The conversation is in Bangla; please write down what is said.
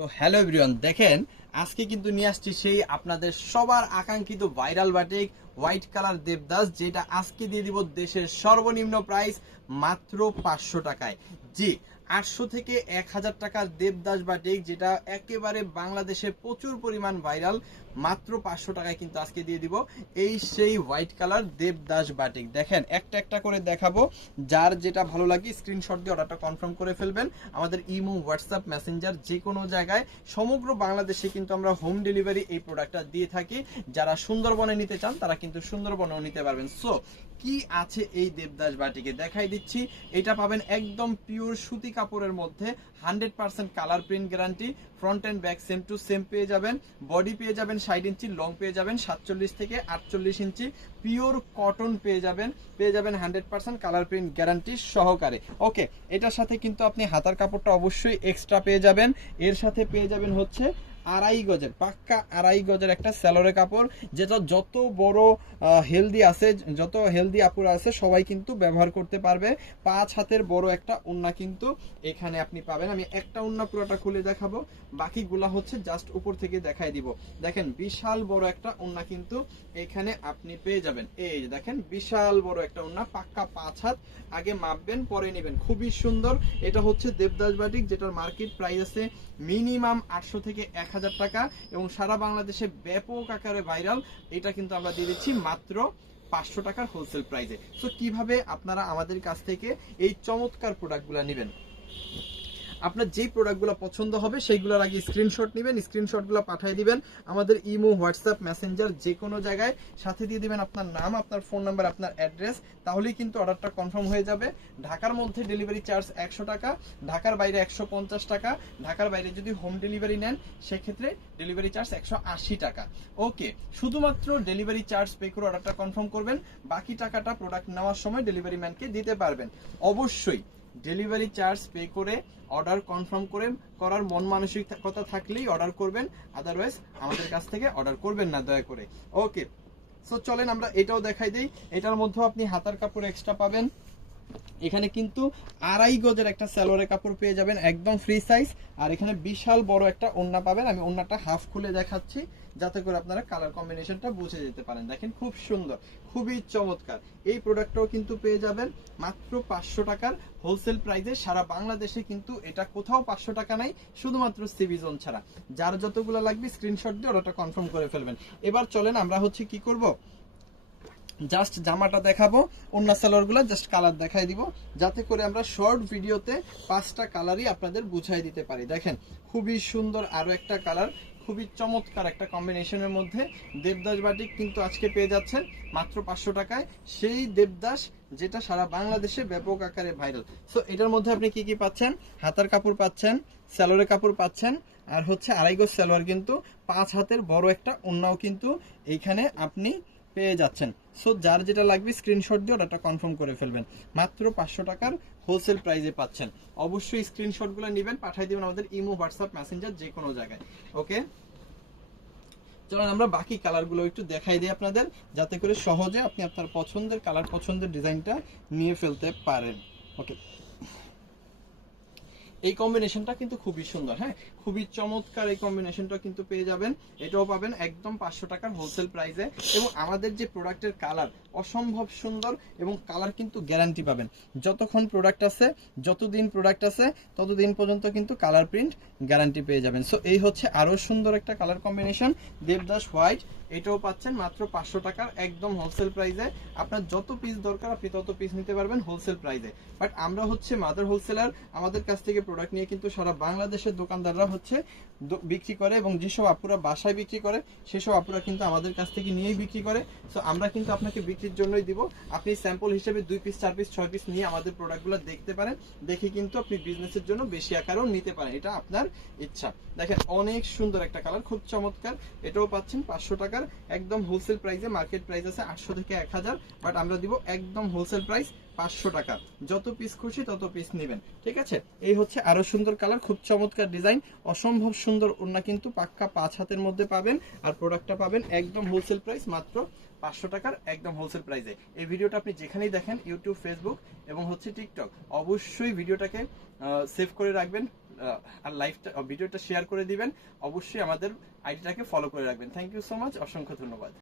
তো হ্যালো এভরিওয়ান, দেখেন আজকে কিন্তু নিয়ে আসছি সেই আপনাদের সবার আকাঙ্ক্ষিত viral batik white colour Devdas, যেটা আজকে দিয়ে দিব দেশের সর্বনিম্ন প্রাইস মাত্র 500 টাকায়। জি, 800 থেকে 1000 টাকার দেবদাস বাটিক, যেটা একেবারে বাংলাদেশে প্রচুর পরিমাণ ভাইরাল, মাত্র 500 টাকায় কিন্তু আজকে দিয়ে দিব এই সেই হোয়াইট কালার দেবদাস বাটিক। দেখেন একটা একটা করে দেখাবো, যার যেটা ভালো লাগে স্ক্রিনশট দিয়ে অর্ডারটা কনফার্ম করে ফেলবেন। আমাদের ইমো, হোয়াটসঅ্যাপ, মেসেঞ্জার যে কোনো জায়গায় সমগ্র বাংলাদেশে কিন্তু আমরা হোম ডেলিভারি এই প্রোডাক্টটা দিয়ে থাকি। যারা সুন্দরবনে নিতে চান তারা কিন্তু সুন্দরবনেও নিতে পারবেন। সো কি আছে এই দেবদাস বাটিকে দেখাই দিচ্ছি। এটা পাবেন একদম পিওর সুতি কাপড়ের মধ্যে, 100% colour print guarantee. Front and back same to same পেয়ে যাবেন। বডি পেয়ে যাবেন 60 ইঞ্চি, লং পেয়ে যাবেন 47 থেকে 48 ইঞ্চি। পিওর কটন পেয়ে যাবেন 100% কালার প্রিন্ট গ্যারান্টি সহকারে। ওকে, এটার সাথে কিন্তু আপনি হাতার কাপড়টা অবশ্যই এক্সট্রা পেয়ে যাবেন। এর সাথে পেয়ে যাবেন হচ্ছে আড়াই গজের, পাক্কা আড়াই গজের একটা স্যালোরে কাপড়, যেটা যত বড় হেলদি আছে, যত হেলদি আপুরা আছে সবাই কিন্তু ব্যবহার করতে পারবে। 5 হাতের বড় একটা ওড়না কিন্তু এখানে আপনি পাবেন। আমি একটা ওড়না পুরোটা খুলে দেখাবো, বাকিগুলা হচ্ছে জাস্ট উপর থেকে দেখাই দিব। দেখেন বিশাল বড় একটা ওড়না কিন্তু এখানে আপনি পেয়ে যাবেন। এই যে দেখেন বিশাল বড় একটা ওড়না, পাক্কা 5 হাত। আগে মাপবেন পরে নেবেন, খুবই সুন্দর। এটা হচ্ছে দেবদাস বাটিক, যেটার মার্কেট প্রাইস আছে মিনিমাম 800 থেকে 1000 টাকা এবং সারা বাংলাদেশে ব্যাপক আকারে ভাইরাল। এটা কিন্তু আমরা দিয়ে দিচ্ছি মাত্র 500 টাকার হোলসেল প্রাইসে। সো কিভাবে আপনারা আমাদের কাছ থেকে এই চমৎকার প্রোডাক্টগুলো নেবেন, আপনার যেই প্রোডাক্টগুলো পছন্দ হবে সেইগুলোর আগে স্ক্রিনশট নেবেন, স্ক্রিনশটগুলো পাঠিয়ে দিবেন আমাদের ইমো, হোয়াটসঅ্যাপ, মেসেঞ্জার যে কোনো জায়গায়। সাথে দিয়ে দিবেন আপনার নাম, আপনার ফোন নাম্বার, আপনার অ্যাড্রেস, তাহলেই কিন্তু অর্ডারটা কনফার্ম হয়ে যাবে। ঢাকার মধ্যে ডেলিভারি চার্জ 100 টাকা, ঢাকার বাইরে 150 টাকা। ঢাকার বাইরে যদি হোম ডেলিভারি নেন সেক্ষেত্রে ডেলিভারি চার্জ 180 টাকা। ওকে, শুধুমাত্র ডেলিভারি চার্জ পে করে অর্ডারটা কনফার্ম করবেন, বাকি টাকাটা প্রোডাক্ট নেওয়ার সময় ডেলিভারি ম্যানকে দিতে পারবেন। অবশ্যই ডেলিভারি চার্জ পে করে অর্ডার কনফার্ম করার মন মানসিকতা থাকলেই অর্ডার করবেন, আদারওয়াইজ আমাদের কাছ থেকে অর্ডার করবেন না দয়া করে। ওকে, সো চলেন আমরা এটাও দেখাই দিই। এটার মধ্যেও আপনি হাতার কাপড় এক্সট্রা পাবেন। এখানে কিন্তু আড়াই গজের একটা সালোয়ারের কাপড় পেয়ে যাবেন, একদম ফ্রি সাইজ। আর এখানে বিশাল বড় একটা ওড়না পাবেন। আমি ওড়নাটা হাফ খুলে দেখাচ্ছি যাতে করে আপনারা কালার কম্বিনেশনটা বুঝে যেতে পারেন। দেখেন খুব সুন্দর, খুবই চমৎকার। এই প্রোডাক্টটাও কিন্তু পেয়ে যাবেন মাত্র 500 টাকার হোলসেল প্রাইসে। সারা বাংলাদেশে কিন্তু এটা কোথাও 500 টাকা নাই, শুধুমাত্র সিবি জোন ছাড়া। যার যতগুলো লাগবে স্ক্রিনশট দিয়ে অর্ডারটা কনফার্ম করে ফেলবেন। এবার চলেন আমরা হচ্ছে কি করব, জাস্ট জামাটা দেখাবো, অন্য সালোয়ারগুলো জাস্ট কালার দেখাই দিব, যাতে করে আমরা শর্ট ভিডিওতে 5টা কালারই আপনাদের বুঝাই দিতে পারি। দেখেন খুবই সুন্দর আরো একটা কালার, খুবই চমৎকার একটা কম্বিনেশনের মধ্যে দেবদাস বাটিক কিন্তু আজকে পেয়ে যাচ্ছেন মাত্র 500 টাকায়। সেই দেবদাস যেটা সারা বাংলাদেশে ব্যাপক আকারে ভাইরাল। সো এটার মধ্যে আপনি কি কি পাচ্ছেন, হাতার কাপড় পাচ্ছেন, সালোয়ারের কাপড় পাচ্ছেন, আর হচ্ছে আড়াই গজ সালোয়ার, কিন্তু 5 হাতের বড় একটা ওড়নাও কিন্তু এইখানে আপনি পেয়ে যাচ্ছেন। সো যার যেটা লাগবে স্ক্রিনশট দিয়ে ওটা কনফার্ম করে ফেলবেন। মাত্র 500 টাকার হোলসেল প্রাইসে পাচ্ছেন। অবশ্যই স্ক্রিনশটগুলো নেবেন, পাঠিয়ে দিবেন আমাদের ইমো, হোয়াটসঅ্যাপ, মেসেঞ্জার যে কোনো জায়গায়। ওকে, চলুন আমরা বাকি কালারগুলো একটু দেখাই দিই আপনাদের, যাতে করে সহজে আপনি আপনার পছন্দের কালার, পছন্দের ডিজাইনটা নিয়ে ফেলতে পারেন। ওকে, এই কম্বিনেশনটা কিন্তু খুবই সুন্দর, হ্যাঁ খুবই চমৎকার। এই কম্বিনেশনটা কিন্তু পেয়ে যাবেন, এটাও পাবেন একদম 500 টাকার হোলসেল প্রাইসে। এবং আমাদের যে প্রোডাক্টের কালার অসম্ভব সুন্দর এবং কালার কিন্তু গ্যারান্টি পাবেন। যতক্ষণ প্রোডাক্ট আছে, যতদিন প্রোডাক্ট আছে ততদিন পর্যন্ত কিন্তু কালার প্রিন্ট গ্যারান্টি পেয়ে যাবেন। সো এই হচ্ছে আরো সুন্দর একটা কালার কম্বিনেশন, দেবদাস হোয়াইট। এটাও পাচ্ছেন মাত্র 500 টাকার একদম হোলসেল প্রাইসে। আপনার যত পিস দরকার আপনি তত পিস নিতে পারবেন হোলসেল প্রাইসে। বাট আমরা হচ্ছে মাদার হোলসেলার, আমাদের কাছ থেকে প্রোডাক্ট নিয়ে কিন্তু সারা বাংলাদেশের দোকানদাররা হচ্ছে বিক্রি করে, এবং যেসব আপুরা বাসায় বিক্রি করে সেসব আপুরা কিন্তু আমাদের কাছ থেকে নিয়েই বিক্রি করে। সো আমরা কিন্তু আপনাকে বিক্রির জন্যই দিব। আপনি স্যাম্পল হিসেবে 2 পিস, 4 পিস, 6 পিস নিয়ে আমাদের প্রোডাক্টগুলো দেখতে পারেন, দেখে কিন্তু আপনি বিজনেসের জন্য বেশি আকারেও নিতে পারেন, এটা আপনার ইচ্ছা। দেখেন অনেক সুন্দর একটা কালার, খুব চমৎকার। এটাও পাচ্ছেন 500 টাকার একদম হোলসেল প্রাইসে। মার্কেট প্রাইস আছে 800 থেকে 1000, বাট আমরা দিব একদম হোলসেল প্রাইস 500 টাকা। যত পিস খুশি তত পিস নেবেন, ঠিক আছে। এই হচ্ছে আরো সুন্দর কালার, খুব চমৎকার ডিজাইন, অসম্ভব সুন্দর ওড়না কিন্তু পাক্কা 5 হাতের মধ্যে পাবেন। আর প্রোডাক্টটা পাবেন একদম হোলসেল প্রাইস মাত্র 500 টাকার একদম হোলসেল প্রাইসে। এই ভিডিওটা আপনি যেখানেই দেখেন, ইউটিউব, ফেসবুক এবং হচ্ছে টিকটক, অবশ্যই ভিডিওটাকে সেভ করে রাখবেন, আর লাইভটা ভিডিওটা শেয়ার করে দিবেন, অবশ্যই আমাদের আইডিটাকে ফলো করে রাখবেন। থ্যাংক ইউ সো মাচ, অসংখ্য ধন্যবাদ।